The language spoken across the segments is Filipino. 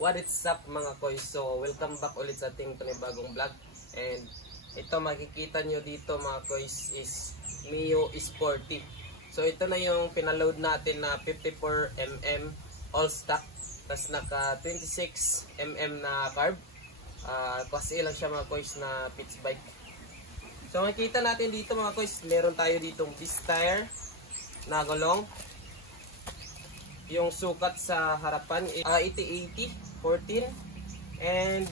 What is up mga koys? So welcome back ulit sa ating panibagong vlog. And ito makikita nyo dito mga koys is Mio Sporty. So ito na yung pinaload natin na 54mm all stock. Tapos naka 26mm na carb. Class A lang siya mga koys na pitch bike. So makikita natin dito mga koys, meron tayo ditong disc tire na gulong. Yung sukat sa harapan 80-80 14 and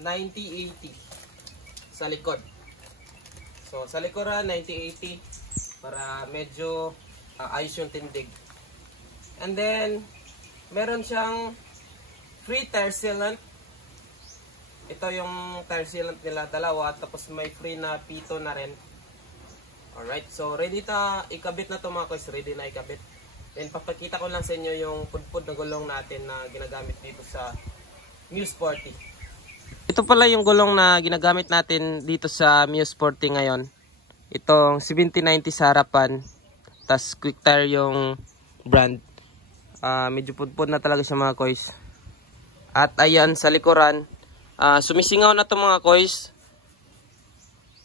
90-80 sa likod. So sa likuran 90-80 para medyo ayos yung tindig. And then meron siyang free tire sealant. Ito yung tire sealant nila, dalawa, tapos may free na pito na rin. Alright, so ready na ikabit na to mga koys, ready na ikabit. Then papakita ko lang sa inyo yung pudpud na gulong natin na ginagamit dito sa Mio Sporty. Ito pala yung gulong na ginagamit natin dito sa Mio Sporty ngayon. Itong 7090 sa harapan, tas quick tire yung brand. Medyo pudpud na talaga siya mga koys. At ayan sa likuran, sumisingaw na to mga koys.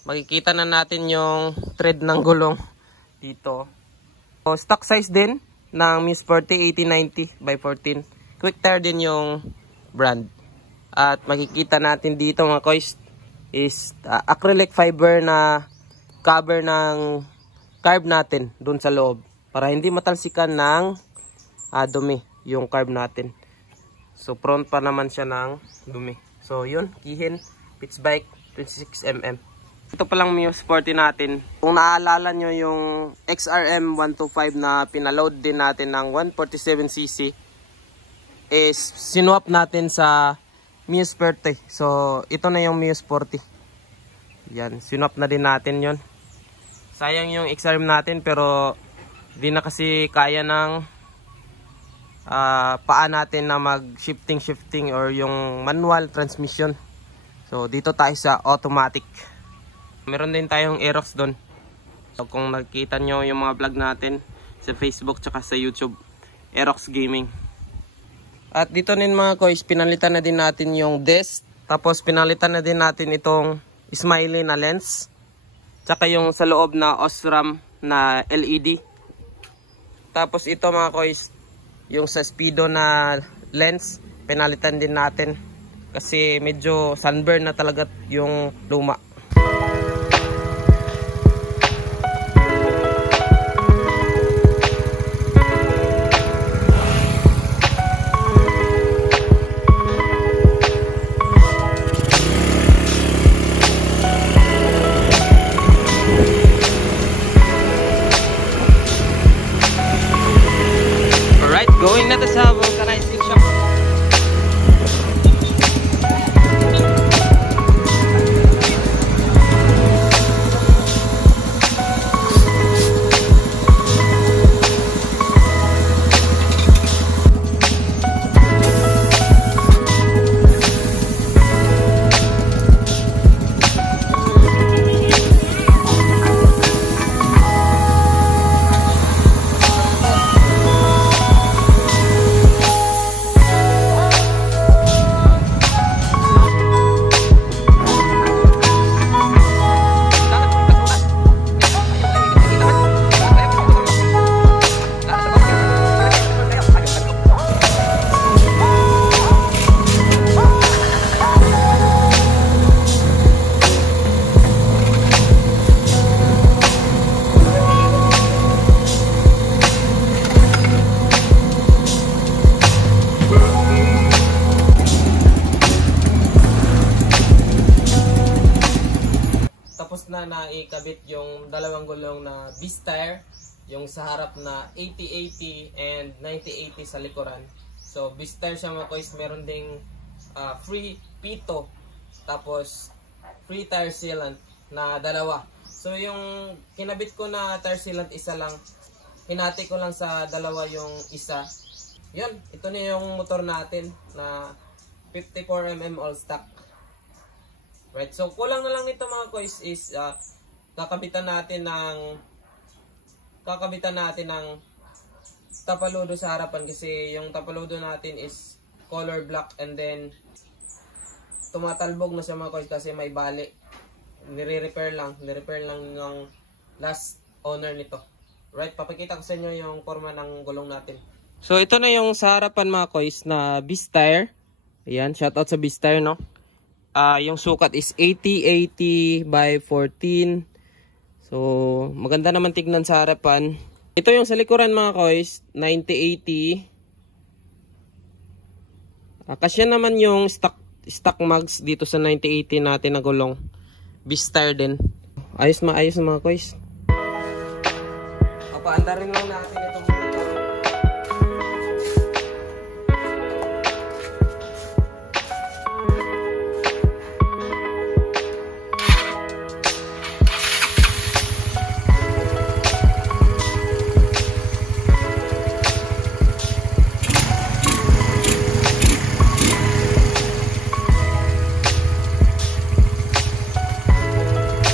Makikita na natin yung thread ng gulong dito. So, stock size din ng Mio Sporty 8090 by 14. Quick tire din yung brand. At makikita natin dito mga koys is acrylic fiber na cover ng carb natin dun sa loob. Para hindi matalsikan ng dumi yung carb natin. So prone pa naman siya ng dumi. So yun, kihin, pitch bike 26mm. Ito palang Mio Sporty natin. Kung naaalala nyo yung XRM 125 na pinaload din natin ng 147cc is sinuwap natin sa Mio Sporty. So ito na yung Mio Sporty. Yan, sinuwap na din natin yon. Sayang yung XRM natin pero di na kasi kaya ng paa natin na mag shifting or yung manual transmission. So dito tayo sa automatic. Meron din tayong Aerox doon. So kung nakikita nyo yung mga vlog natin sa Facebook tsaka sa YouTube, Aerox Gaming. At dito din mga koys, pinalitan na din natin yung disc. Tapos pinalitan na din natin itong Smiley na lens. Tsaka yung sa loob na Osram na LED. Tapos ito mga koys, yung sa Speedo na lens, pinalitan din natin. Kasi medyo sunburn na talaga yung luma. Going na to sa vulcanizing shop. Na naikabit yung dalawang gulong na disc tire, yung sa harap na 80-80 and 90-80 sa likuran. So disc tire siya mga koys, meron ding free pito, tapos free tire sealant na dalawa. So yung kinabit ko na tire sealant isa lang, hinati ko lang sa dalawa yung isa. Yun, ito na yung motor natin na 54mm all stock. Right, so kulang na lang nito mga koys is kakabitan natin ng tapaludo sa harapan kasi yung tapaludo natin is color black and then tumatalbog na siya mga kois kasi may bali. Nire-repair lang ng last owner nito. Right, papakita ko sa inyo yung forma ng gulong natin. So ito na yung sa harapan mga kois na Beast tire. Ayan, shoutout sa Beast tire, no? Yung sukat is 80 by 14. So maganda naman tignan sa harapan. Ito yung sa likuran mga kois, 90-80. Kasya naman yung stock mags dito sa 90-80 natin na gulong. Beast tire din. Ayos mga kois. Paandarin lang natin ito.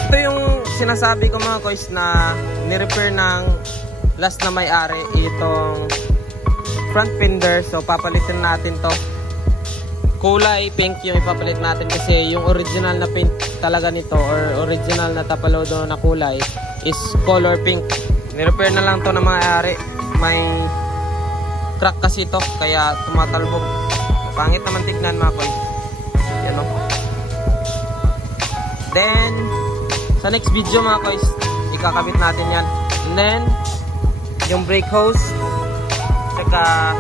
Ito yung sinasabi ko mga kois na ni-repair ng last na may-ari itong front fender. So papalitin natin to. Kulay pink yung ipapalit natin kasi yung original na paint talaga nito or original na tapalodo na kulay is color pink. Ni-repair na lang to ng may-ari. May crack kasi to kaya tumatalbog. Pangit naman tignan mga koy. Yan o. Then sa next video mga koy, ikakabit natin yan. And then yung brake hose, saka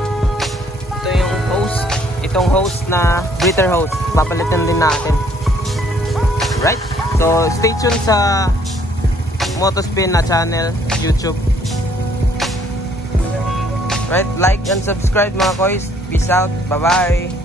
ito yung hose, itong hose na breather hose, papalitan din natin. Right? So stay tuned sa Motospin na channel, YouTube. Right? Like and subscribe mga koys. Peace out. Bye bye.